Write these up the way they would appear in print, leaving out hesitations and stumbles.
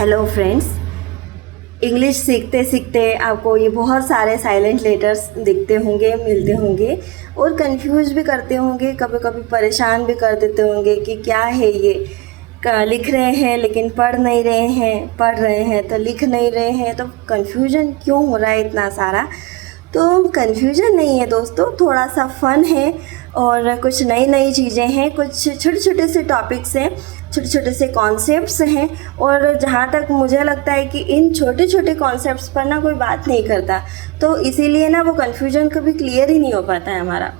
Hello friends. English सीखते सीखते आपको ये बहुत सारे साइलेंट लेटर्स दिखते होंगे, मिलते होंगे और कंफ्यूज भी करते होंगे, कभी कभी परेशान भी कर देते होंगे कि क्या है ये, लिख रहे हैं लेकिन पढ़ नहीं रहे हैं, पढ़ रहे हैं तो लिख नहीं रहे हैं, तो कन्फ्यूजन क्यों हो रहा है इतना सारा। तो कन्फ्यूजन नहीं है दोस्तों, थोड़ा सा फ़न है और कुछ नई नई चीज़ें हैं, कुछ छोटे छोटे से टॉपिक्स हैं, छोटे छोटे से कॉन्सेप्ट्स हैं। और जहाँ तक मुझे लगता है कि इन छोटे छोटे कॉन्सेप्ट्स पर ना कोई बात नहीं करता, तो इसीलिए ना वो कन्फ्यूजन कभी क्लियर ही नहीं हो पाता है हमारा।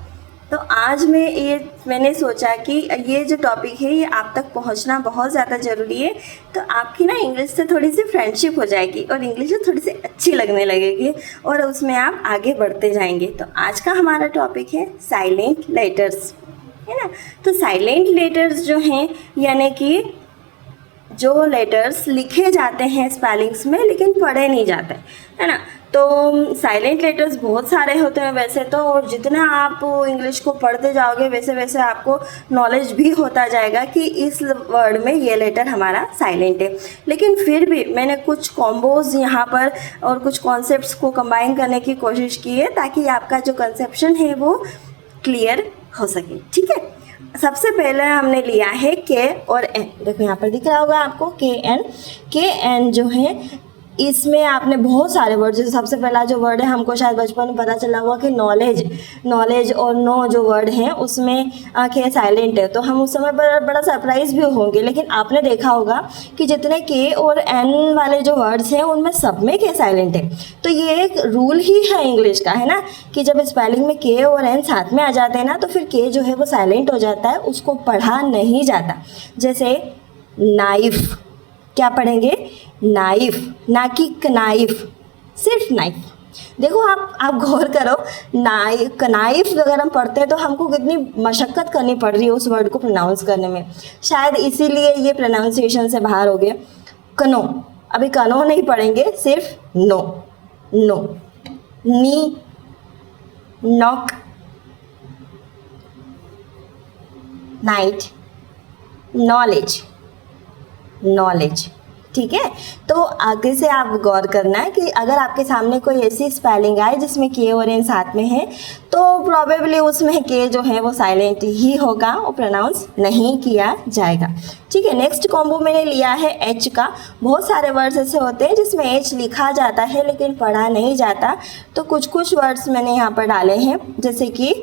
तो आज मैंने सोचा कि ये जो टॉपिक है ये आप तक पहुंचना बहुत ज़्यादा ज़रूरी है, तो आपकी ना इंग्लिश से थोड़ी सी फ्रेंडशिप हो जाएगी और इंग्लिश थोड़ी सी अच्छी लगने लगेगी और उसमें आप आगे बढ़ते जाएंगे। तो आज का हमारा टॉपिक है साइलेंट लेटर्स, है ना। तो साइलेंट लेटर्स जो हैं यानी कि जो लेटर्स लिखे जाते हैं स्पेलिंग्स में लेकिन पढ़े नहीं जाते, है ना। तो साइलेंट लेटर्स बहुत सारे होते हैं वैसे तो, और जितना आप इंग्लिश को पढ़ते जाओगे वैसे वैसे आपको नॉलेज भी होता जाएगा कि इस वर्ड में ये लेटर हमारा साइलेंट है। लेकिन फिर भी मैंने कुछ कॉम्बोज यहाँ पर और कुछ कॉन्सेप्ट्स को कंबाइन करने की कोशिश की है ताकि आपका जो कंसेप्शन है वो क्लियर हो सके, ठीक है। सबसे पहले हमने लिया है के और एन। देखो यहाँ पर दिख रहा होगा आपको के एन जो है, इसमें आपने बहुत सारे वर्ड, जैसे सबसे पहला जो वर्ड है हमको शायद बचपन में पता चला हुआ कि नॉलेज और नो जो वर्ड है उसमें के साइलेंट है, तो हम उस समय पर बड़ा सरप्राइज भी होंगे। लेकिन आपने देखा होगा कि जितने के और एन वाले जो वर्ड्स हैं उनमें सब में के साइलेंट है। तो ये एक रूल ही है इंग्लिश का, है ना, कि जब स्पेलिंग में के और एन साथ में आ जाते हैं ना तो फिर के जो है वो साइलेंट हो जाता है, उसको पढ़ा नहीं जाता। जैसे नाइफ, क्या पढ़ेंगे, नाइफ, ना कि कनाइफ, सिर्फ नाइफ। देखो आप गौर करो, कनाइफ अगर हम पढ़ते हैं तो हमको कितनी मशक्क़त करनी पड़ रही है उस वर्ड को प्रोनाउंस करने में, शायद इसीलिए ये प्रोनाउंसिएशन से बाहर हो गया। कनो, अभी कनो नहीं पढ़ेंगे, सिर्फ नो, नी, नॉक, नाइट, नॉलेज, ठीक है। तो आगे से आप गौर करना है कि अगर आपके सामने कोई ऐसी स्पेलिंग आए जिसमें के और एन साथ में है तो प्रोबेबली उसमें के जो है वो साइलेंट ही होगा और प्रोनाउंस नहीं किया जाएगा, ठीक है। नेक्स्ट कॉम्बो मैंने लिया है एच का। बहुत सारे वर्ड्स ऐसे होते हैं जिसमें एच लिखा जाता है लेकिन पढ़ा नहीं जाता, तो कुछ वर्ड्स मैंने यहाँ पर डाले हैं। जैसे कि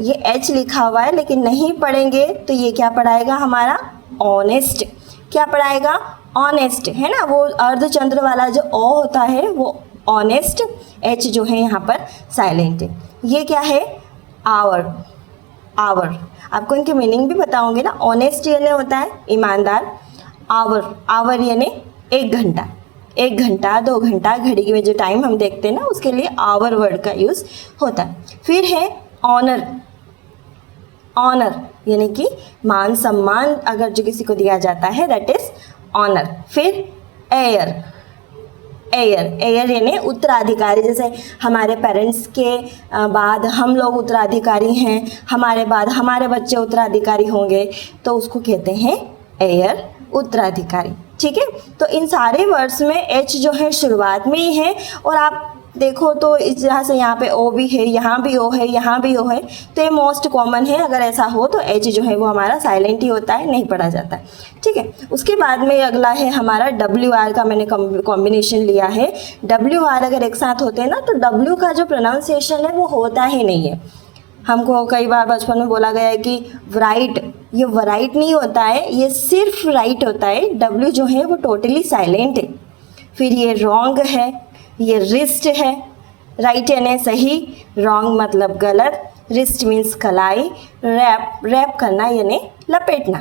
ये एच लिखा हुआ है लेकिन नहीं पढ़ेंगे तो ये क्या पढ़ाएगा हमारा, ऑनेस्ट। क्या पढ़ाएगा, ऑनेस्ट, है ना। वो अर्धचंद्र वाला जो ओ होता है वो ऑनेस्ट, एच जो है यहाँ पर साइलेंट है। ये क्या है, आवर, आपको इनके मीनिंग भी बताऊंगे ना। ऑनेस्ट यानी होता है ईमानदार, आवर यानी 1 घंटा, 2 घंटा, घड़ी में जो टाइम हम देखते हैं ना उसके लिए आवर वर्ड का यूज़ होता है। फिर है ऑनर यानी कि मान सम्मान अगर जो किसी को दिया जाता है, दैट इज ऑनर। फिर एयर यानी उत्तराधिकारी, जैसे हमारे पेरेंट्स के बाद हम लोग उत्तराधिकारी हैं, हमारे बाद हमारे बच्चे उत्तराधिकारी होंगे, तो उसको कहते हैं एयर, उत्तराधिकारी, ठीक है। तो इन सारे वर्ड्स में एच जो है शुरुआत में ही है, और आप देखो तो इस जहाँ से यहाँ पे ओ भी है, यहाँ भी ओ है, यहाँ भी ओ है, तो ये मोस्ट कॉमन है। अगर ऐसा हो तो एच जो है वो हमारा साइलेंट ही होता है, नहीं पढ़ा जाता है, ठीक है। उसके बाद में अगला है हमारा डब्ल्यू आर का, मैंने कॉम्बिनेशन लिया है। डब्ल्यू आर अगर एक साथ होते हैं ना तो डब्ल्यू का जो प्रोनाउंसिएशन है वो होता ही नहीं है। हमको कई बार बचपन में बोला गया है कि राइट, ये वराइट नहीं होता है, ये सिर्फ राइट होता है। डब्ल्यू जो है वो टोटली साइलेंट है। फिर ये रॉन्ग है, ये रिस्ट है, राइट यानी सही, रॉन्ग मतलब गलत, रिस्ट मीन्स कलाई, रैप करना यानी लपेटना,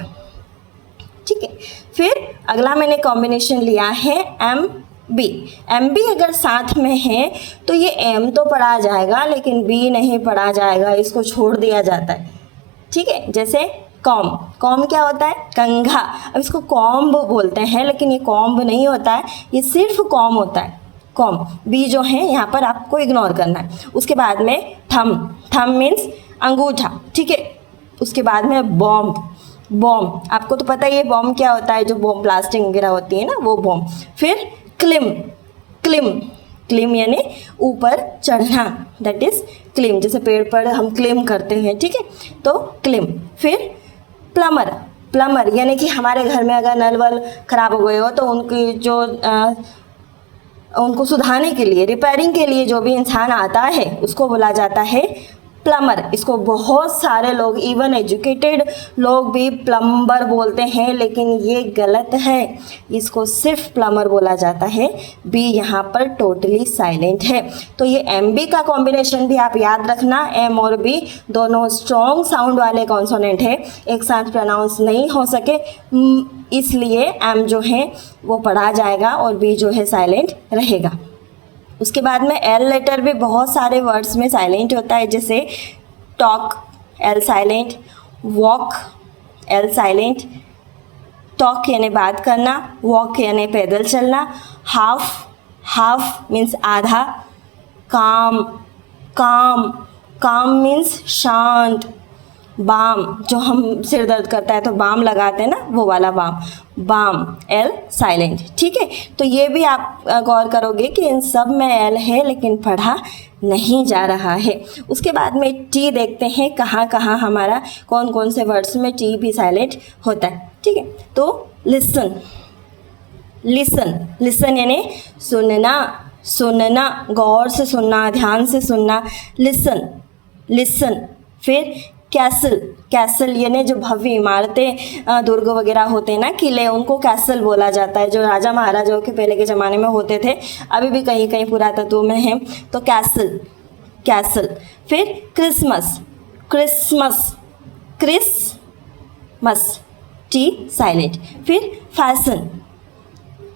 ठीक है। फिर अगला मैंने कॉम्बिनेशन लिया है एम बी अगर साथ में है तो ये एम तो पढ़ा जाएगा लेकिन बी नहीं पढ़ा जाएगा, इसको छोड़ दिया जाता है, ठीक है। जैसे कॉम क्या होता है, कंघा। अब इसको कॉम्ब बोलते हैं लेकिन ये कॉम्ब नहीं होता है, ये सिर्फ कॉम होता है, कॉम। बी जो है यहाँ पर आपको इग्नोर करना है। उसके बाद में थम मीन्स अंगूठा, ठीक है। उसके बाद में बॉम्ब, बॉम्ब, आपको तो पता ही है बॉम्ब क्या होता है, जो बॉम्ब ब्लास्टिंग वगैरह होती है ना, वो बॉम्ब। फिर क्लिम, क्लिम, क्लिम यानी ऊपर चढ़ना, दैट इज क्लिम, जैसे पेड़ पर हम क्लिम करते हैं, ठीक है, तो क्लिम। फिर प्लमर, प्लमर यानी कि हमारे घर में अगर नल वल खराब हो गए हो तो उनकी जो उनको सुधारने के लिए, रिपेयरिंग के लिए जो भी इंसान आता है उसको बोला जाता है प्लमर। इसको बहुत सारे लोग, इवन एजुकेटेड लोग भी प्लम्बर बोलते हैं, लेकिन ये गलत है, इसको सिर्फ प्लमर बोला जाता है। बी यहाँ पर टोटली साइलेंट है। तो ये एम बी का कॉम्बिनेशन भी आप याद रखना, एम और बी दोनों स्ट्रॉन्ग साउंड वाले कॉन्सोनेंट है, एक साथ प्रोनाउंस नहीं हो सके, इसलिए एम जो है वो पढ़ा जाएगा और बी जो है साइलेंट रहेगा। उसके बाद में एल लेटर भी बहुत सारे वर्ड्स में साइलेंट होता है, जैसे talk, L silent, walk, L silent, talk यानी बात करना, वॉक यानी पैदल चलना, हाफ, हाफ मीन्स आधा, काम, काम, काम मीन्स शांत, बाम, जो हम सिर दर्द करता है तो बाम लगाते हैं ना, वो वाला बाम, बाम, एल साइलेंट, ठीक है। तो ये भी आप गौर करोगे कि इन सब में एल है लेकिन पढ़ा नहीं जा रहा है। उसके बाद में टी देखते हैं कहाँ कहाँ हमारा कौन कौन से वर्ड्स में टी भी साइलेंट होता है, ठीक है। तो लिसन, लिसन, लिसन यानी सुनना, सुनना, गौर से सुनना, ध्यान से सुनना, लिसन, लिसन। फिर कैसल, कैसल यानी जो भव्य इमारतें, दुर्ग वगैरह होते हैं ना, किले, उनको कैसल बोला जाता है, जो राजा महाराजाओं के पहले के ज़माने में होते थे, अभी भी कहीं कहीं पुरातत्व में हैं, तो कैसल, कैसल। फिर Christmas, Christmas, Christmas, T silent. फिर फैशन,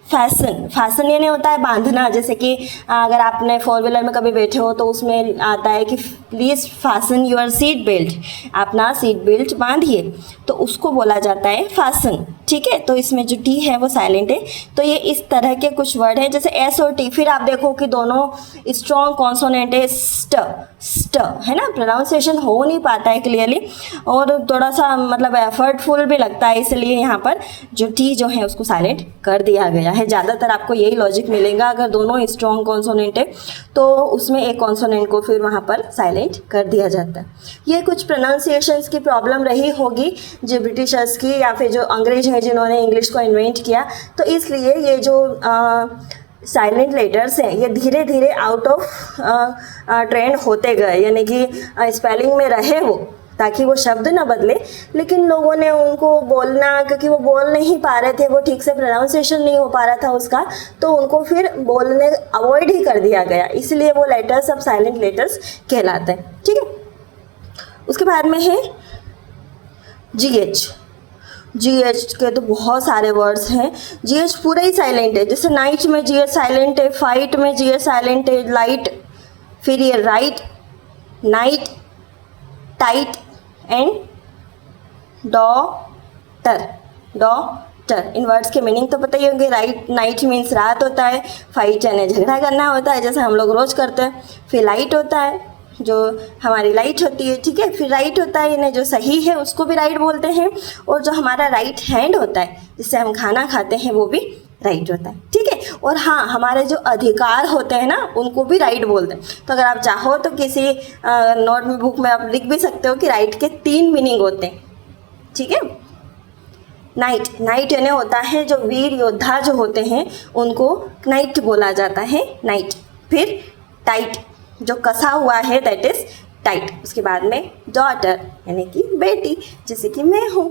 फैशन, फैशन यानी होता है बांधना, जैसे कि अगर आपने फोर व्हीलर में कभी बैठे हो तो उसमें आता है कि please fashion your seat belt, अपना सीट बेल्ट बांधिए, तो उसको बोला जाता है फैशन, ठीक है। तो इसमें जो टी है वो साइलेंट है। तो ये इस तरह के कुछ वर्ड हैं, जैसे एस और टी। फिर आप देखो कि दोनों स्ट्रॉन्ग कॉन्सोनेंट है, स्ट, स्ट है ना, प्रोनाउंसिएशन हो नहीं पाता है क्लियरली और थोड़ा सा मतलब एफर्टफुल भी लगता है, इसलिए यहाँ पर जो टी जो है उसको साइलेंट कर दिया गया है। ज़्यादातर आपको यही लॉजिक मिलेगा, अगर दोनों स्ट्रॉन्ग कॉन्सोनेंट है तो उसमें एक कॉन्सोनेंट को फिर वहाँ पर साइलेंट कर दिया जाता है। ये कुछ प्रोनाउंसिएशंस की प्रॉब्लम रही होगी जो ब्रिटिशर्स की या फिर जो अंग्रेज हैं जिन्होंने इंग्लिश को इन्वेंट किया, तो इसलिए ये जो साइलेंट लेटर्स हैं ये धीरे धीरे आउट ऑफ ट्रेंड होते गए, यानी कि स्पेलिंग में रहे वो, ताकि वो शब्द ना बदले, लेकिन लोगों ने उनको बोलना, क्योंकि वो बोल नहीं पा रहे थे, वो ठीक से प्रोनाउंसिएशन नहीं हो पा रहा था उसका, तो उनको फिर बोलने अवॉइड ही कर दिया गया, इसलिए वो लेटर्स अब साइलेंट लेटर्स कहलाते हैं, ठीक है। उसके बाद में है GH, GH के तो बहुत सारे वर्ड्स हैं। GH पूरा ही साइलेंट है, जैसे नाइट में GH साइलेंट है, फाइट में GH साइलेंट है, लाइट, फिर ये right, night, tight and daughter, daughter. In words के मीनिंग तो पता ही होंगे। राइट, नाइट मीन्स रात होता है, फाइट यानी झगड़ा करना होता है, जैसे हम लोग रोज़ करते हैं। फिर लाइट होता है, जो हमारी लाइट होती है, ठीक है। फिर राइट होता है यानी जो सही है उसको भी राइट बोलते हैं, और जो हमारा राइट हैंड होता है जिससे हम खाना खाते हैं वो भी राइट होता है, ठीक है। और हाँ, हमारे जो अधिकार होते हैं ना उनको भी राइट बोलते हैं। तो अगर आप चाहो तो किसी नोट में बुक में आप लिख भी सकते हो कि राइट के 3 मीनिंग होते हैं, ठीक है। नाइट, नाइट यानी होता है जो वीर योद्धा जो होते हैं उनको नाइट बोला जाता है, नाइट। फिर टाइट, जो कसा हुआ है दैट इज टाइट। उसके बाद में डॉटर यानी कि बेटी, जैसे कि मैं हूँ।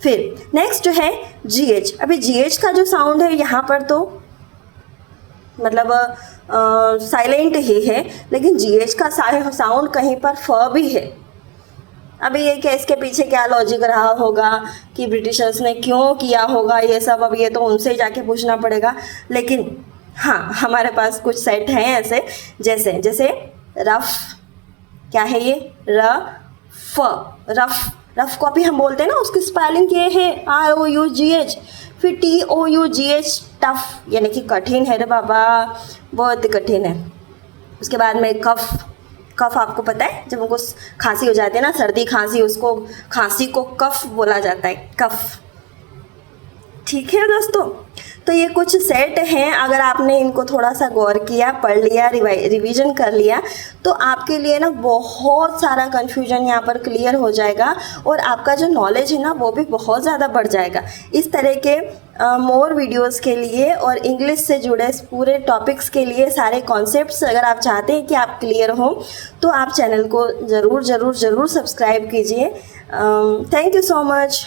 फिर नेक्स्ट जो है GH। अभी GH का जो साउंड है यहाँ पर तो मतलब साइलेंट ही है, लेकिन GH का साउंड कहीं पर फ भी है। अभी ये क्या, इसके पीछे क्या लॉजिक रहा होगा कि ब्रिटिशर्स ने क्यों किया होगा ये सब, अब ये तो उनसे ही जाके पूछना पड़ेगा। लेकिन हाँ, हमारे पास कुछ सेट हैं ऐसे, जैसे जैसे रफ, क्या है ये, रफ, रफ, रफ को भी हम बोलते हैं ना, उसकी स्पेलिंग ये है ROUGH। फिर TOUGH, टफ यानी कि कठिन है रे बाबा, बहुत ही कठिन है। उसके बाद में कफ, कफ आपको पता है, जब उनको खांसी हो जाती है ना, सर्दी खांसी, उसको खांसी को कफ बोला जाता है, कफ। ठीक है दोस्तों, तो ये कुछ सेट हैं। अगर आपने इनको थोड़ा सा गौर किया, पढ़ लिया, रिवीजन कर लिया, तो आपके लिए ना बहुत सारा कन्फ्यूजन यहाँ पर क्लियर हो जाएगा और आपका जो नॉलेज है ना वो भी बहुत ज़्यादा बढ़ जाएगा। इस तरह के मोर वीडियोस के लिए और इंग्लिश से जुड़े पूरे टॉपिक्स के लिए, सारे कॉन्सेप्ट्स अगर आप चाहते हैं कि आप क्लियर हो, तो आप चैनल को ज़रूर ज़रूर ज़रूर सब्सक्राइब कीजिए। Thank you so much.